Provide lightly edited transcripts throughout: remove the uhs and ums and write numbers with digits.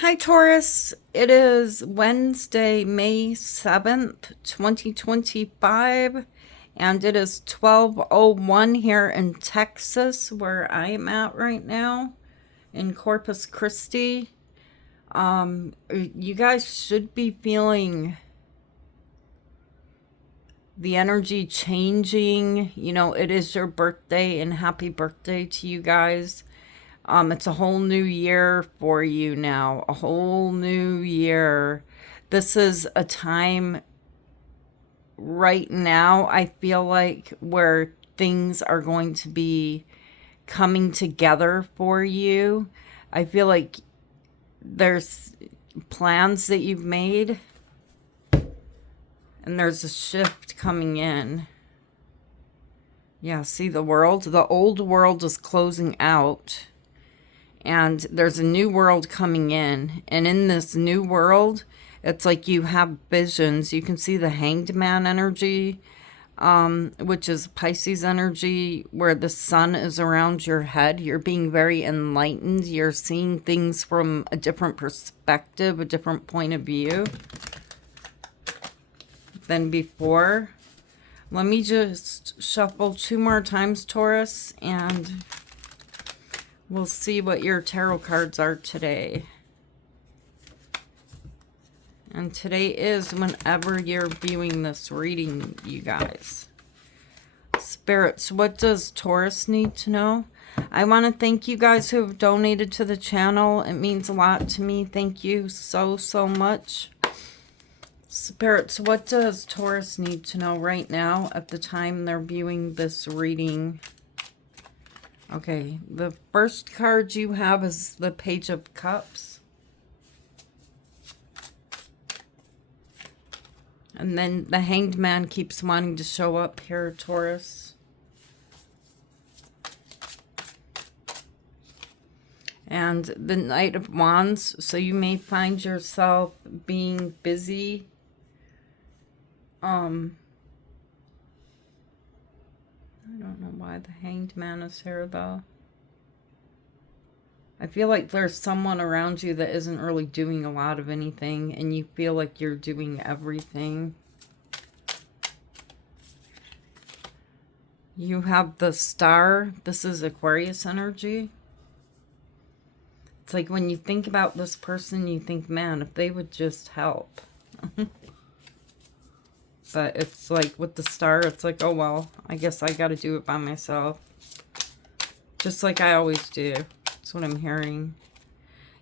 Hi, Taurus. It is Wednesday, May 7th, 2025, and it is 12:01 here in Texas, where I am at right now in Corpus Christi. You guys should be feeling the energy changing. You know, it is your birthday, and happy birthday to you guys. It's a whole new year for you now, a whole new year. This is a time right now, I feel like, where things are going to be coming together for you. I feel like there's plans that you've made, and there's a shift coming in. Yeah, see the world? The old world is closing out. And there's a new world coming in. And in this new world, it's like you have visions. You can see the Hanged Man energy, which is Pisces energy, where the sun is around your head. You're being very enlightened. You're seeing things from a different perspective, a different point of view than before. Let me just shuffle 2 more times, Taurus, and we'll see what your tarot cards are today. And today is whenever you're viewing this reading, you guys. Spirits, what does Taurus need to know? I want to thank you guys who have donated to the channel. It means a lot to me. Thank you so much. Spirits, what does Taurus need to know right now at the time they're viewing this reading? Okay, the first card you have is the Page of Cups. And then the Hanged Man keeps wanting to show up here, Taurus. And the Knight of Wands. So you may find yourself being busy. I don't know why the Hanged Man is here, though. I feel like there's someone around you that isn't really doing a lot of anything, and you feel like you're doing everything. You have the Star. This is Aquarius energy. It's like when you think about this person, you think, man, if they would just help. But it's like with the Star, it's like, oh, well, I guess I got to do it by myself. Just like I always do. That's what I'm hearing.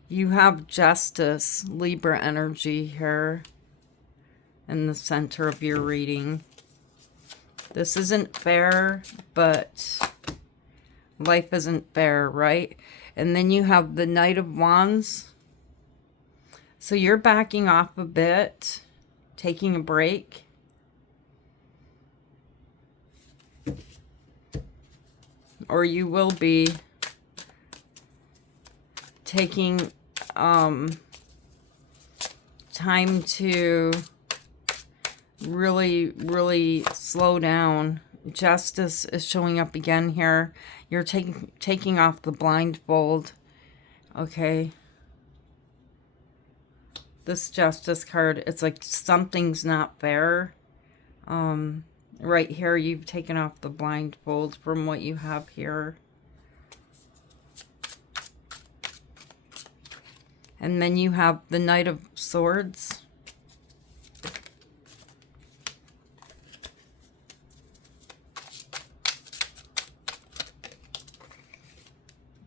You have Justice, Libra energy here in the center of your reading. This isn't fair, but life isn't fair, right? And then you have the Knight of Wands. So you're backing off a bit, taking a break. Or you will be taking time to really slow down. Justice is showing up again here. You're taking off the blindfold. Okay. This Justice card, it's like something's not fair. Right here, you've taken off the blindfold from what you have here. And then you have the Knight of Swords.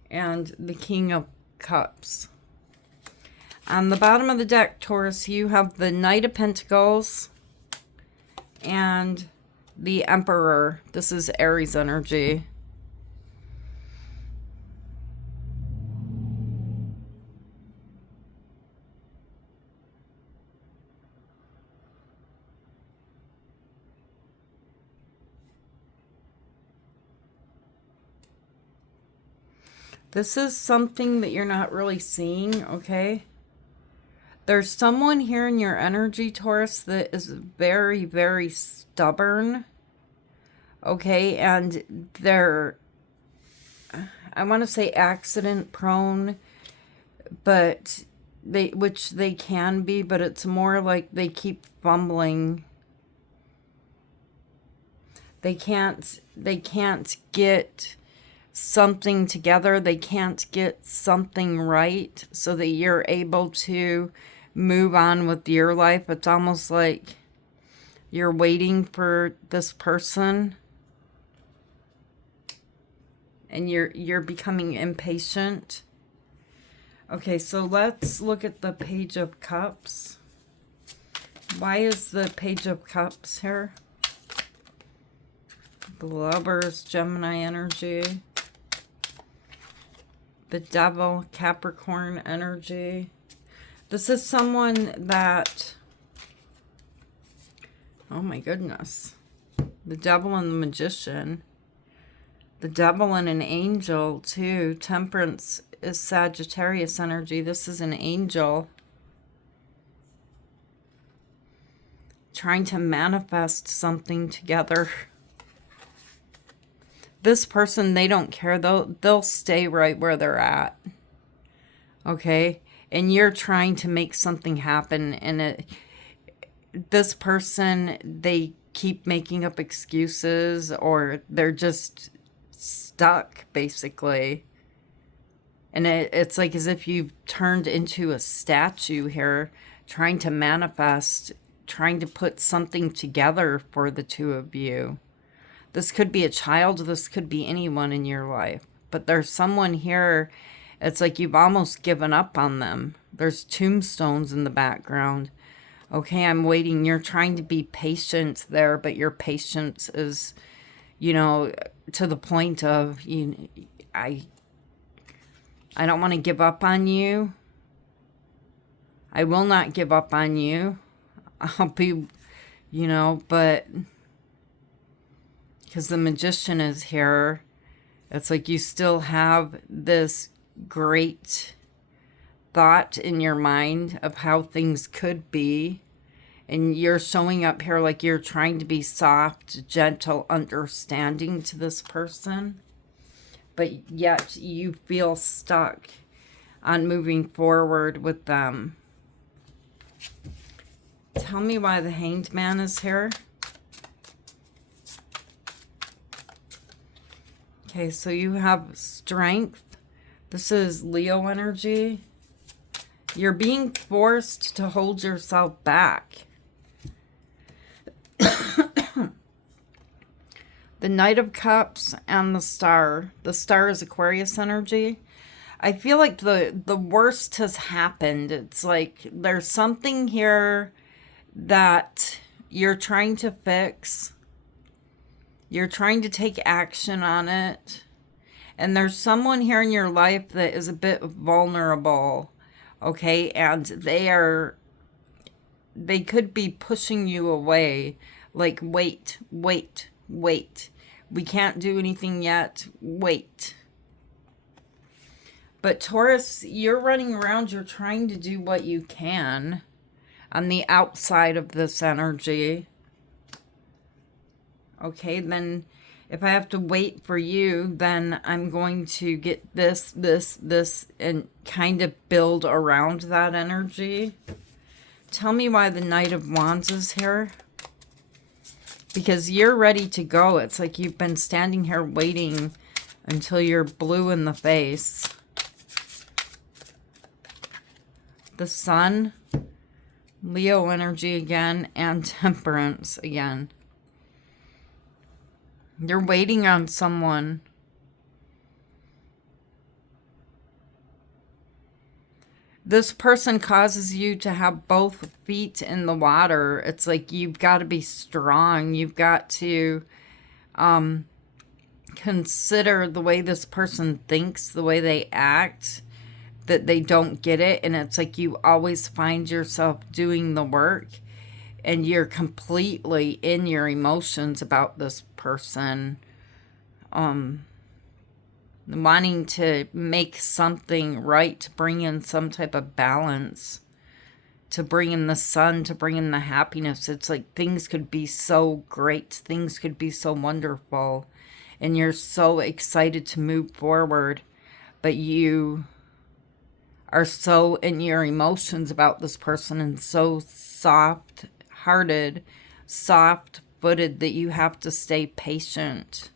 And the King of Cups. On the bottom of the deck, Taurus, you have the Knight of Pentacles and the Emperor. This is Aries energy. This is something that you're not really seeing, okay? There's someone here in your energy, Taurus, that is very stubborn. Okay, and they're, I want to say accident prone, but which they can be, but it's more like they keep fumbling. They can't get something together. They can't get something right so that you're able to move on with your life. It's almost like you're waiting for this person and you're becoming impatient. Okay, so let's look at the Page of Cups. Why is the Page of Cups here? The Lovers, Gemini energy. The Devil, Capricorn energy. This is someone that, oh my goodness. The Devil and the Magician. The Devil and an Angel too. Temperance is Sagittarius energy. This is an angel. Trying to manifest something together. This person, they don't care. They'll stay right where they're at. Okay? And you're trying to make something happen. And this person, they keep making up excuses. Or they're just stuck, basically. And it's like as if you've turned into a statue here. Trying to manifest. Trying to put something together for the two of you. This could be a child. This could be anyone in your life. But there's someone here, it's like you've almost given up on them. There's tombstones in the background. Okay, I'm waiting. You're trying to be patient there, but your patience is, you know, to the point of, I don't want to give up on you. I will not give up on you. I'll be, but... because the Magician is here. It's like you still have this great thought in your mind of how things could be. And you're showing up here like you're trying to be soft, gentle, understanding to this person. But yet you feel stuck on moving forward with them. Tell me why the Hanged Man is here. Okay, so you have strength. This is Leo energy. You're being forced to hold yourself back. The Knight of Cups and the Star. The Star is Aquarius energy. I feel like the worst has happened. It's like there's something here that you're trying to fix. You're trying to take action on it. And there's someone here in your life that is a bit vulnerable. Okay? And they could be pushing you away. Like, wait. We can't do anything yet. Wait. But Taurus, you're running around. You're trying to do what you can on the outside of this energy. Okay, then if I have to wait for you, then I'm going to get this, and kind of build around that energy. Tell me why the Knight of Wands is here. Because you're ready to go. It's like you've been standing here waiting until you're blue in the face. The Sun, Leo energy again, and Temperance again. You're waiting on someone. This person causes you to have both feet in the water. It's like you've got to be strong. You've got to consider the way this person thinks, the way they act, that they don't get it. And it's like you always find yourself doing the work and you're completely in your emotions about this person. Wanting to make something right, to bring in some type of balance, to bring in the sun, to bring in the happiness. It's like things could be so great, things could be so wonderful, and you're so excited to move forward, but you are so in your emotions about this person and so soft-hearted, soft-footed that you have to stay patient.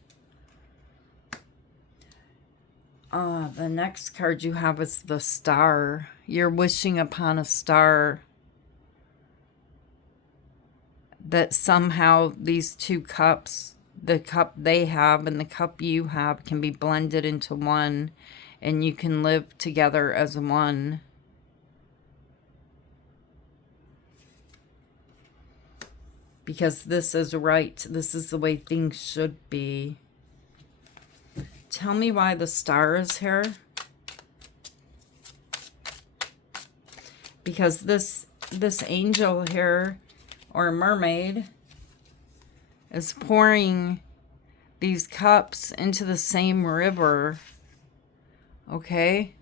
The next card you have is the Star. You're wishing upon a star. That somehow these two cups, the cup they have and the cup you have, can be blended into one. And you can live together as one. Because this is right. This is the way things should be. Tell me why the Star is here. Because this angel here, or mermaid, is pouring these cups into the same river. Okay?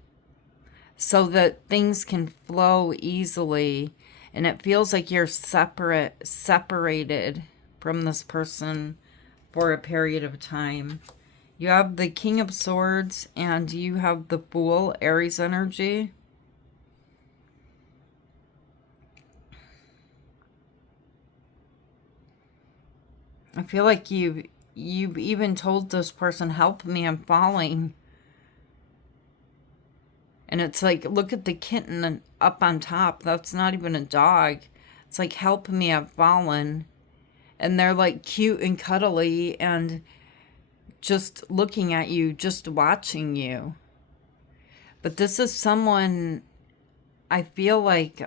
So that things can flow easily. And it feels like you're separated from this person for a period of time. You have the King of Swords and you have the Fool, Aries energy. I feel like you've even told this person, help me, I'm falling. And it's like, look at the kitten up on top. That's not even a dog. It's like, help me, I've fallen. And they're like cute and cuddly and just looking at you, just watching you. But this is someone, I feel like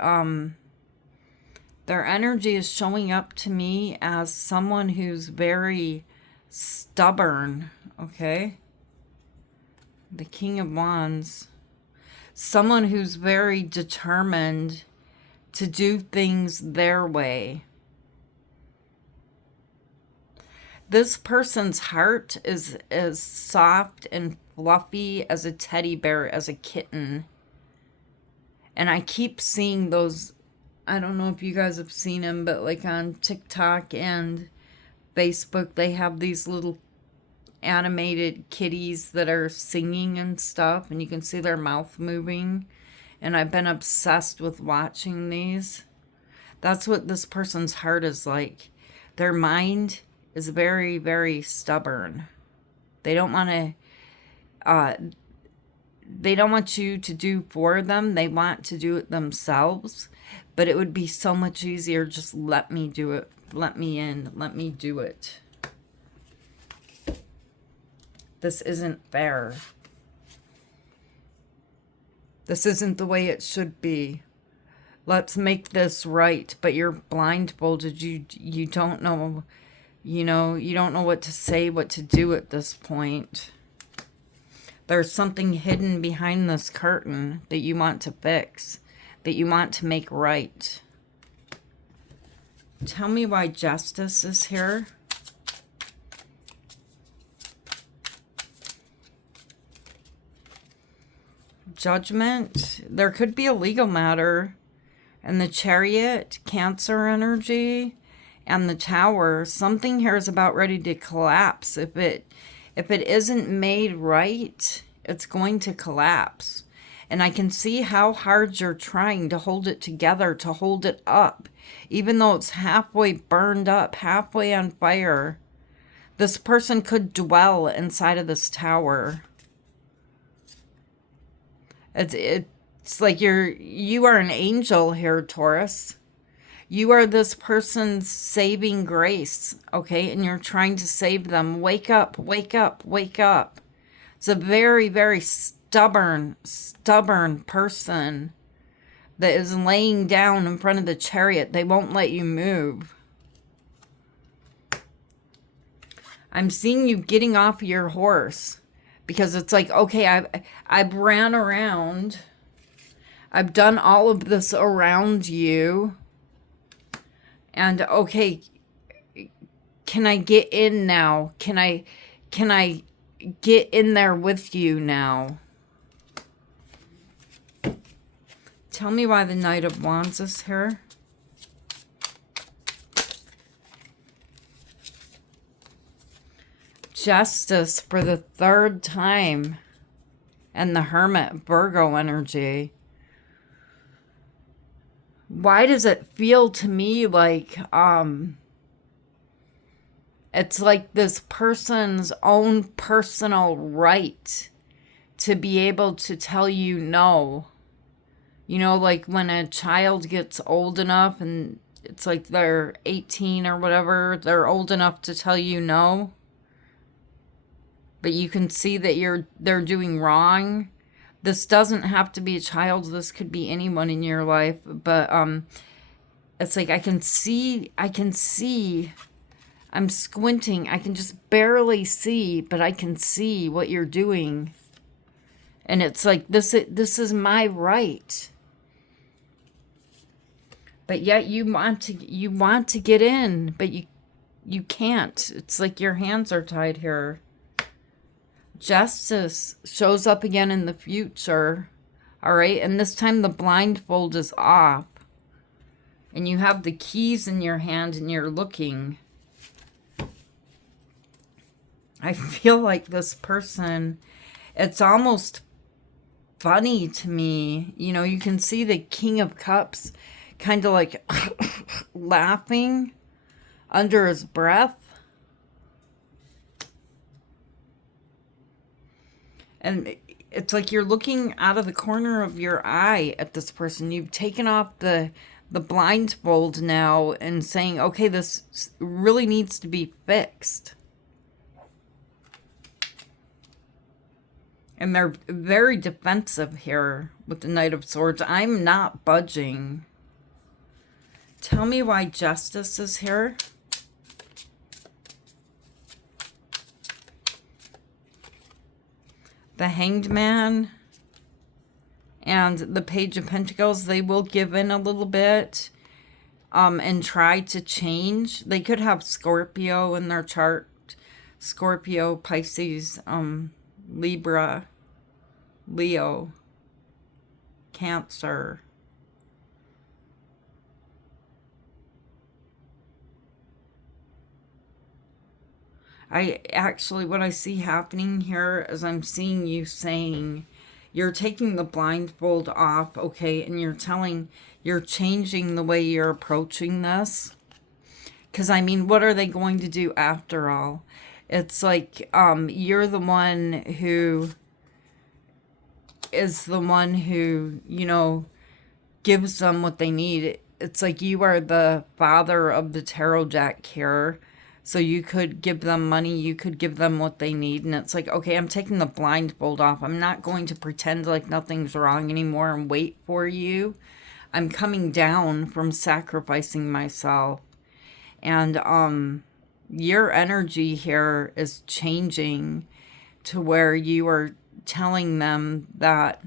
their energy is showing up to me as someone who's very stubborn, okay? The King of Wands. Someone who's very determined to do things their way. This person's heart is as soft and fluffy as a teddy bear, as a kitten. And I keep seeing those, I don't know if you guys have seen them, but like on TikTok and Facebook, they have these little animated kitties that are singing and stuff, and you can see their mouth moving. And I've been obsessed with watching these. That's what this person's heart is like. Their mind is very, very stubborn. They don't want you to do for them. They want to do it themselves. But it would be so much easier, just let me do it. Let me in. Let me do it. This isn't fair. This isn't the way it should be. Let's make this right. But you're blindfolded. You don't know, you don't know what to say, what to do at this point. There's something hidden behind this curtain that you want to fix, that you want to make right. Tell me why Justice is here. Judgment. There could be a legal matter. And the Chariot, Cancer energy, and the Tower. Something here is about ready to collapse. If it isn't made right, it's going to collapse. And I can see how hard you're trying to hold it together, to hold it up. Even though it's halfway burned up, halfway on fire. This person could dwell inside of this tower. It's like you are an angel here, Taurus. You are this person's saving grace, okay? And you're trying to save them. Wake up, wake up, wake up. It's a very, very stubborn person that is laying down in front of the Chariot. They won't let you move. I'm seeing you getting off your horse. Because it's like, okay, I've ran around. I've done all of this around you. And okay, can I get in now? Can I get in there with you now? Tell me why the Knight of Wands is here. Justice for the third time. And the Hermit, Virgo energy. why does it feel to me like it's like this person's own personal right to be able to tell you no? You know, like when a child gets old enough and it's like they're 18 or whatever, they're old enough to tell you no, but you can see that they're doing wrong. This doesn't have to be a child. This could be anyone in your life, but it's like I can see, I'm squinting. I can just barely see, but I can see what you're doing. And it's like, this is my right. But yet you want to get in, but you can't. It's like your hands are tied here. Justice shows up again in the future. All right, and this time the blindfold is off. And you have the keys in your hand and you're looking. I feel like this person, it's almost funny to me. You know, you can see the King of Cups kind of like laughing under his breath. And it's like you're looking out of the corner of your eye at this person. You've taken off the blindfold now and saying, okay, this really needs to be fixed. And they're very defensive here with the Knight of Swords. I'm not budging. Tell me why justice is here. The Hanged Man and the Page of Pentacles, they will give in a little bit and try to change. They could have Scorpio in their chart. Scorpio, Pisces, Libra, Leo, Cancer. What I see happening here is I'm seeing you saying, you're taking the blindfold off, okay, and you're changing the way you're approaching this. Because, I mean, what are they going to do after all? It's like you're the one who is the one who, you know, gives them what they need. It's like you are the father of the tarot deck here. So you could give them money, you could give them what they need. And it's like, okay, I'm taking the blindfold off. I'm not going to pretend like nothing's wrong anymore and wait for you. I'm coming down from sacrificing myself. And your energy here is changing to where you are telling them that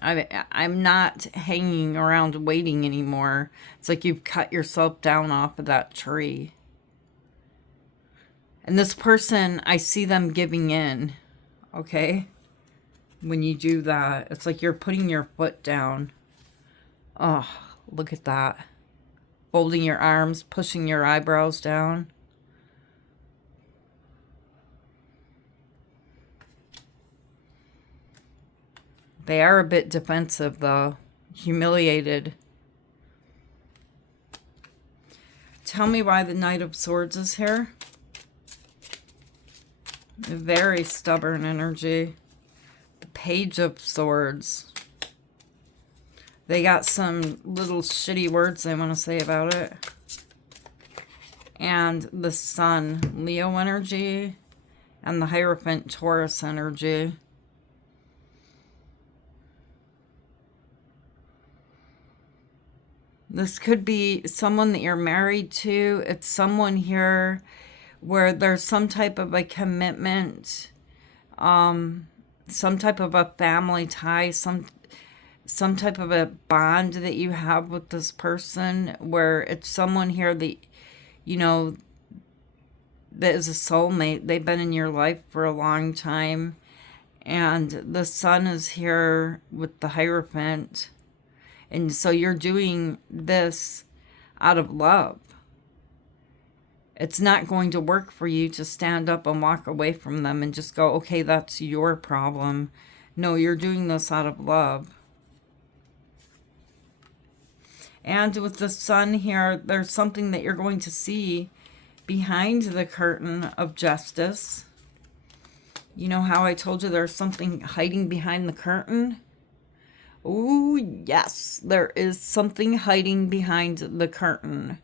I'm not hanging around waiting anymore. It's like you've cut yourself down off of that tree. And this person, I see them giving in, okay? When you do that, it's like you're putting your foot down. Oh, look at that. Folding your arms, pushing your eyebrows down. They are a bit defensive, though. Humiliated. Tell me why the Knight of Swords is here. Very stubborn energy. The Page of Swords. They got some little shitty words they want to say about it. And the Sun, Leo energy. And the Hierophant, Taurus energy. This could be someone that you're married to. It's someone here where there's some type of a commitment, some type of a family tie, some type of a bond that you have with this person, where it's someone here that, you know, that is a soulmate. They've been in your life for a long time. And the Sun is here with the Hierophant. And so you're doing this out of love. It's not going to work for you to stand up and walk away from them and just go, okay, that's your problem. No, you're doing this out of love. And with the sun here, there's something that you're going to see behind the curtain of justice. You know how I told you there's something hiding behind the curtain? Oh, yes, there is something hiding behind the curtain.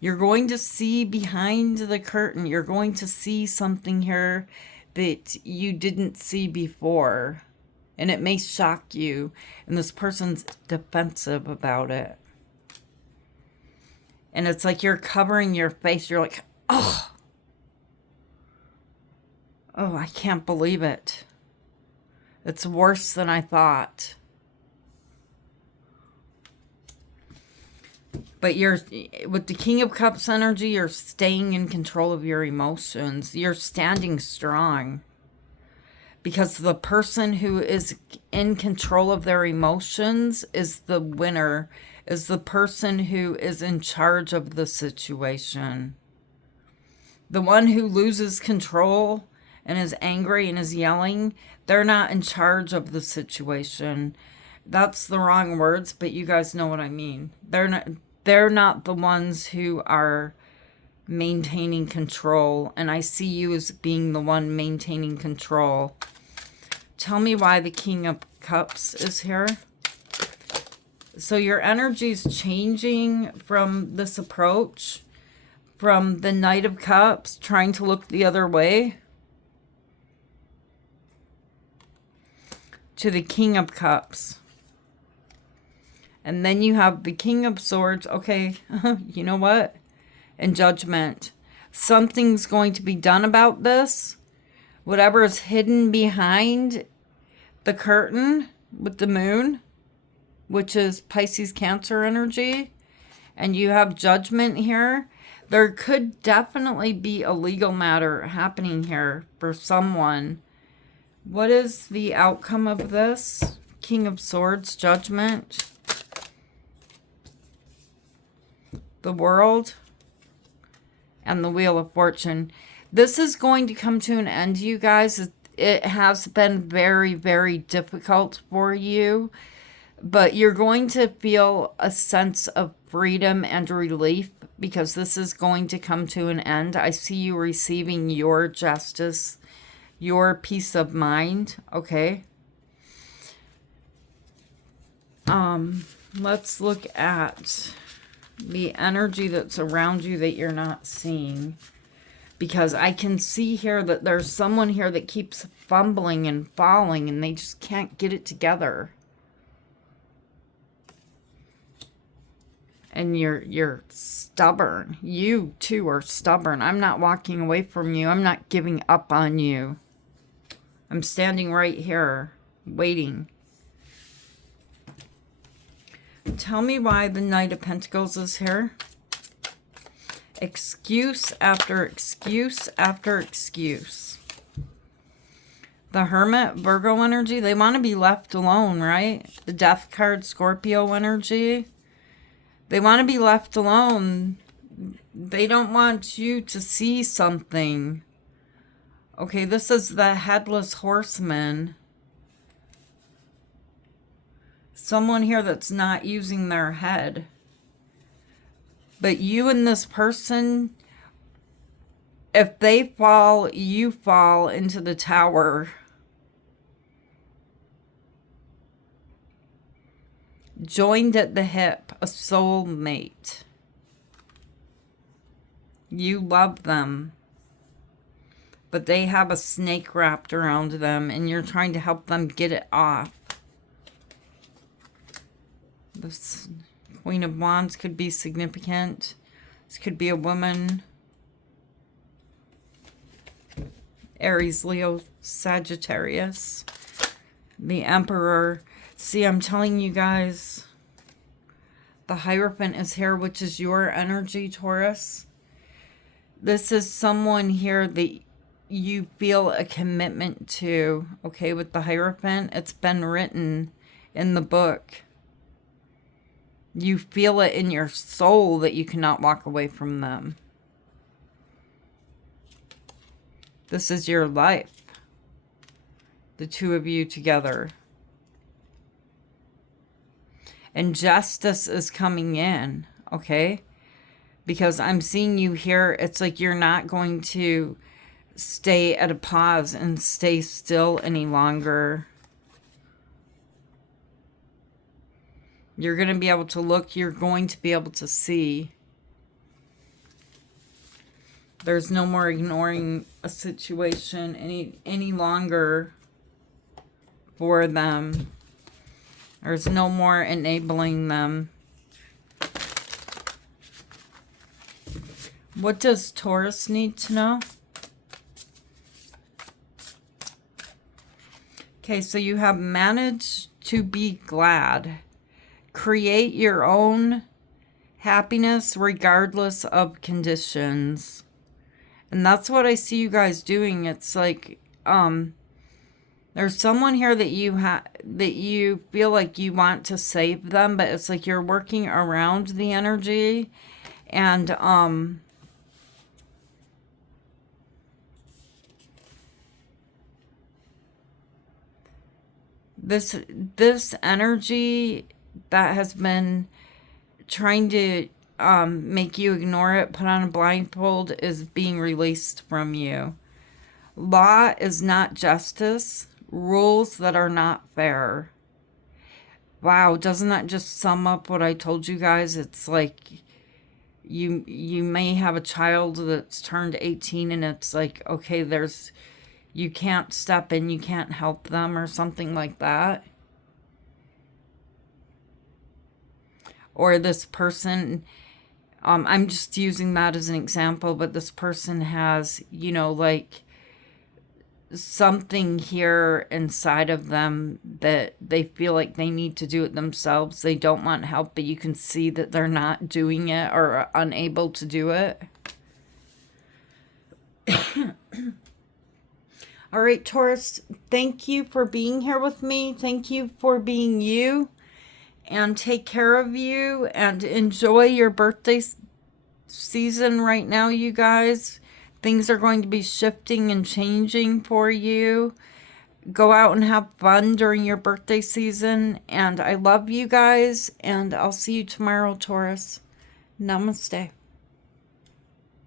You're going to see behind the curtain. You're going to see something here that you didn't see before. And it may shock you. And this person's defensive about it. And it's like you're covering your face. You're like, oh. Oh, I can't believe it. It's worse than I thought. But you're, with the King of Cups energy, you're staying in control of your emotions. You're standing strong. Because the person who is in control of their emotions is the winner, is the person who is in charge of the situation. The one who loses control and is angry and is yelling, they're not in charge of the situation. That's the wrong words, but you guys know what I mean. They're not the ones who are maintaining control, and I see you as being the one maintaining control. Tell me why the King of Cups is here. So your energy is changing from this approach, from the Knight of Cups, trying to look the other way, to the King of Cups. And then you have the King of Swords. Okay, you know what? And Judgment. Something's going to be done about this. Whatever is hidden behind the curtain with the moon, which is Pisces Cancer energy. And you have Judgment here. There could definitely be a legal matter happening here for someone. What is the outcome of this? King of Swords, Judgment. The World, and the Wheel of Fortune. This is going to come to an end, you guys. It has been very, very difficult for you, but you're going to feel a sense of freedom and relief because this is going to come to an end. I see you receiving your justice, your peace of mind, okay? Let's look at the energy that's around you that you're not seeing, because I can see here that there's someone here that keeps fumbling and falling and they just can't get it together. And you're stubborn. You too are stubborn. I'm not walking away from you. I'm not giving up on you. I'm standing right here waiting. Tell me why the Knight of Pentacles is here. Excuse after excuse after excuse. The Hermit, Virgo energy, they want to be left alone, right? The Death card, Scorpio energy. They want to be left alone. They don't want you to see something. Okay, this is the Headless Horseman. Someone here that's not using their head. But you and this person, if they fall, you fall into the tower. Joined at the hip, a soulmate. You love them. But they have a snake wrapped around them and you're trying to help them get it off. This Queen of Wands could be significant. This could be a woman. Aries, Leo, Sagittarius. The Emperor. See, I'm telling you guys, the Hierophant is here, which is your energy, Taurus. This is someone here that you feel a commitment to. Okay, with the Hierophant, it's been written in the book. You feel it in your soul that you cannot walk away from them. This is your life. The two of you together. And justice is coming in, okay? Because I'm seeing you here. It's like you're not going to stay at a pause and stay still any longer. You're going to be able to look. You're going to be able to see. There's no more ignoring a situation any longer for them. There's no more enabling them. What does Taurus need to know? Okay, so you have managed to be glad. Create your own happiness regardless of conditions. And that's what I see you guys doing. It's like, there's someone here that you feel like you want to save them, but it's like you're working around the energy. And, this energy that has been trying to make you ignore it, put on a blindfold, is being released from you. Law is not justice. Rules that are not fair. Wow, doesn't that just sum up what I told you guys? It's like you may have a child that's turned 18 and it's like, okay, you can't step in, you can't help them or something like that. Or this person, I'm just using that as an example, but this person has, like something here inside of them that they feel like they need to do it themselves. They don't want help, but you can see that they're not doing it or are unable to do it. All right, Taurus, thank you for being here with me. Thank you for being you. And take care of you and enjoy your birthday season right now, you guys. Things are going to be shifting and changing for you. Go out and have fun during your birthday season. And I love you guys. And I'll see you tomorrow, Taurus. Namaste.